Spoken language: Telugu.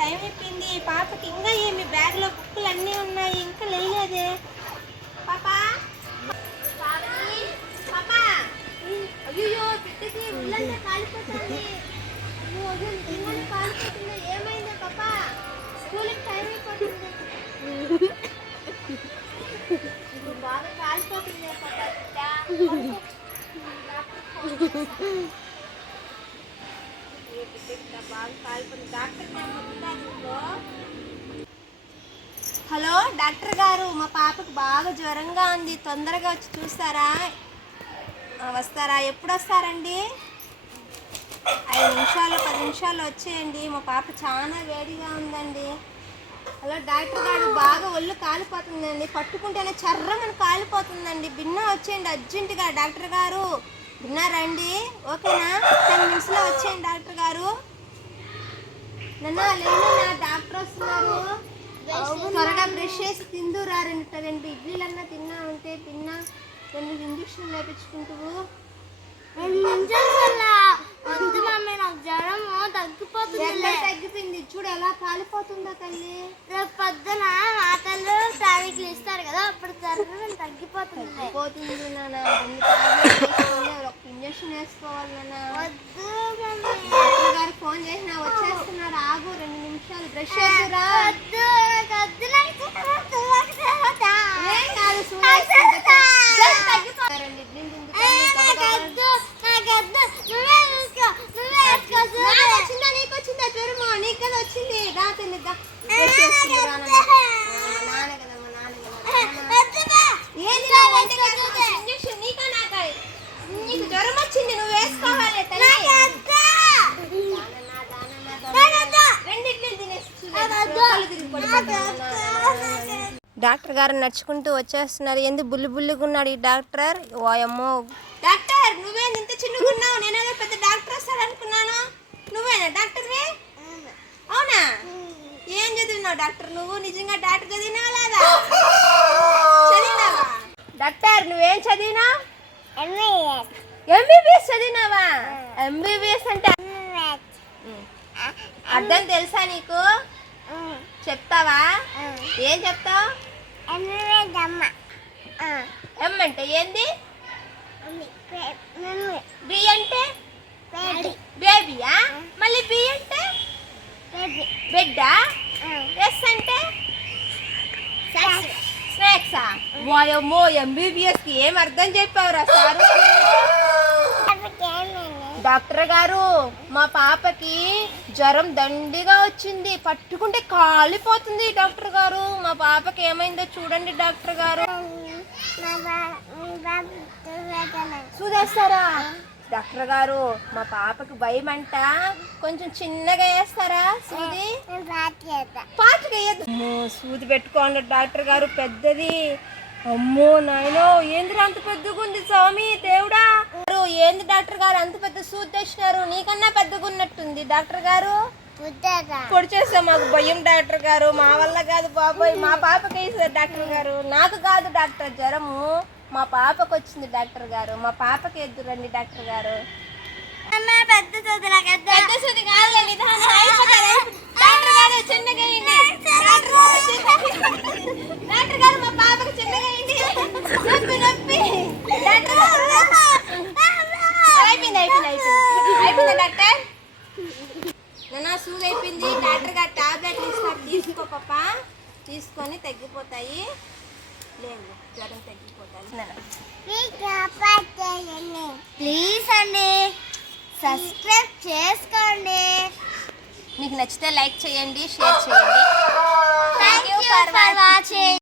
టైం అయిపోయింది. పాపకి ఇంకా ఏమి? బ్యాగ్లో బుక్కులు అన్నీ ఉన్నాయి. ఇంకా లేలేదే పాపా? పాపా? అయ్యో బిడ్డకి ఉల్లంతా కాలిపోతుంది. అయ్యో, అయ్యో, కాలిపోతుంది? ఏమైంది పాపా? స్కూల్కి టైం అయిపోతుంది. బాగా కాలిపోతుంది పాపా. బిడ్డ హలో డాక్టర్ గారు మా పాపకు బాగా జ్వరంగా ఉంది. తొందరగా వచ్చి చూస్తారా? వస్తారా? ఎప్పుడు వస్తారండి? ఐదు నిమిషాలు పది నిమిషాలు వచ్చేయండి. మా పాప చాలా వేడిగా ఉందండి. హలో డాక్టర్ గారు బాగా ఒళ్ళు కాలిపోతుందండి. పట్టుకుంటేనే చర్రమని కాలిపోతుందండి. భిన్న వచ్చేయండి అర్జెంటుగా డాక్టర్ గారు. భిన్నారండి ఓకేనా? టెన్ మినిట్స్లో వచ్చేయండి నన్న లేనన్నా డాక్టర్ వస్తున్నారు త్వరగా బ్రష్ చేసి తిందురా రెండు రెండు ఇడ్లీలన్నా తిన్నా ఉంటే తిన్నా. రెండు ఇంజక్షన్ వేపించుకుంటూ రెండు నిమిషాలు మమ్మీ నాకు జ్వరము తగ్గిపోతుంది తగ్గిపోయింది. చూడు ఎలా కాలిపోతుందో తల్లి. రేపు పొద్దున మాటలు టానిక్లు ఇస్తారు కదా అప్పుడు జ్వరం తగ్గిపోతుంది పోతుంది నాన్న. ఒక ఇంజక్షన్ వేసుకోవాలి నాన్న. వద్దు మమ్మీ గారు ఫోన్ చేసినా వచ్చేస్తున్నారు ఆగు రెండు నిమిషాలు బ్రష్ చేద్దురా. వద్దు నాకు వద్దు నాకు జ్వరం వద్దు, నాకు జ్వరం. ఏం కాదు చూడేసుకుంటే జస్ట్ తగ్గిపోతుంది. రెండు ఇడ్లీలు తిందుకోండి, ఏ, నాకు గబగబా. వద్దు, నాకు వద్దు. నువ్వే చూసుకో, నువ్వే వేసుకో, చూడు. నాకు వచ్చిందా నీకు వచ్చిందా జ్వరము నీకు కదా వచ్చింది రా తల్లి దా బ్రష్ చేసుకుంది రా నాన్న. ఆ, మా నాన్న కదా మా నాన్న కదా మా నాన్న. వద్దు బా. ఏంది నా వంట కాదు? ఇంజెక్షన్ నీకా నాకా నీకు జ్వరం వచ్చింది నువ్వు వేసుకోవాలి తల్లి నాకు వద్దు. దానన్నా, దానన్నా, దానన్నా. రెండు ఇడ్లీలు తినేసి చూడు. కళ్ళు తిరిగి పడిపోతాయి. డాక్టర్ గారు నడుచుకుంటూ వచ్చేస్తున్నారు. ఎందుకు బుల్లి బుల్లిగా ఉన్నాడు ఈ డాక్టర్? ఓయమ్మో డాక్టర్ నువ్వేంది ఇంత చిన్నగున్నావు? నేనేదో పెద్ద డాక్టర్ వస్తాడు అనుకున్నాను నువ్వేనా డాక్టర్వే అవునా? ఏం చదివినావు డాక్టర్ నువ్వు? నిజంగా డాక్టర్ చదివినావా లేదా? చదివినావా? డాక్టర్ నువ్వేం చదివినావు? ఎంబీబీఎస్ చదివినావా? ఎంబీబీఎస్ అంటే అర్థం తెలుసా నీకు? చెప్తావా? ఏం చెప్తావు? ఎం అంటే ఏంది? బి అంటే? బేబీయా? మళ్ళీ బి అంటే? బిడ్డా? ఎస్ అంటే? స్నాక్సా. వాయమ్మో ఎంబీబీఎస్కి ఏం అర్థం చెప్పావురా సారు? డాక్టర్ గారు మా పాపకి జ్వరం దండిగా వచ్చింది. పట్టుకుంటే కాలిపోతుంది డాక్టర్ గారు. మా పాపకి ఏమైందో చూడండి డాక్టర్ గారు. చూదేస్తారా డాక్టర్ గారు మా పాపకు భయం అంట కొంచెం చిన్నగా వేస్తారా సూది? పాటగా వేయద్దు సూది పెట్టుకోండి డాక్టర్ గారు. పెద్దది. అమ్మో నాయనో ఏందిరా అంత పెద్దగా ఉంది స్వామి? డాక్టర్ గారు అంత పెద్ద సూది తెచ్చినారు. నీకన్నా పెద్దగా ఉన్నట్టుంది. డాక్టర్ గారు? పొడి చేస్తే మాకు భయం డాక్టర్ గారు. మా వల్ల కాదు బాబాయ్. మా పాపకి వేసారు డాక్టర్ గారు. నాకు కాదు డాక్టర్ జ్వరము. మా పాపకు వచ్చింది డాక్టర్ గారు. మా పాపకి ఎద్దురండి డాక్టర్ గారు. పెద్ద సూది అయిపోతుంది డాక్టర్ గారు చిన్నగా అయ్యింది డాక్టర్ గారు చిన్నగా డాక్టర్ గారు మా పాపకు చిన్నగా అయ్యింది నొప్పి నొప్పి డాక్టర్ గారు అయిపోయింది డాక్టర్ నాన్న సూది అయిపోయింది. డాక్టర్ గారు టాబ్లెట్లు ఇస్తారు. తీసుకో పాప. తీసుకొని తగ్గిపోతాయి. లేదు జ్వరం తగ్గిపోతాయి ప్లీజ్ అండి సబ్స్క్రైబ్ చేసుకోండి. మీకు నచ్చితే లైక్ చేయండి షేర్ చేయండి. Thank you for watching